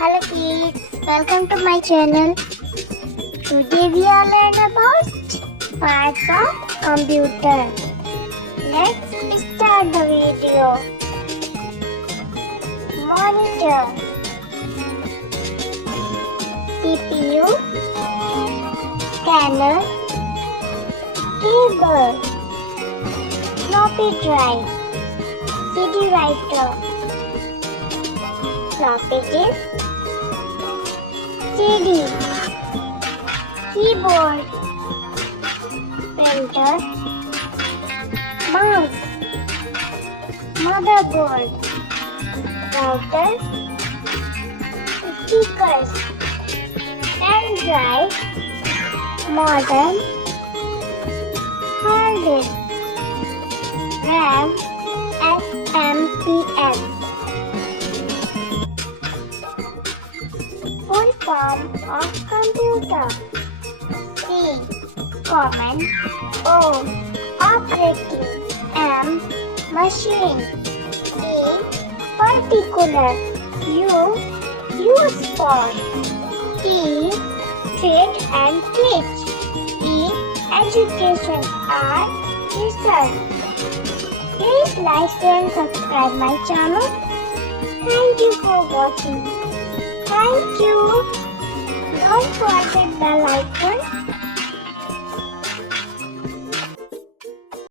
Hello kids, welcome to my channel. Today we are learn about parts of computer. Let's start the video. Monitor, CPU, scanner, keyboard, floppy drive, CD writer, floppy disk, CD, keyboard, printer, mouse, motherboard, router, speakers, pen drive, modem, hard disk, RAM, SMPS. Full form of computer. C. Common. O. Operating. M. Machine. E. Particular. U. Use for. T. Trade and teach. E. Education. R. Research. Please like and subscribe my channel. Thank you for watching. Thank you. Don't forget the like button.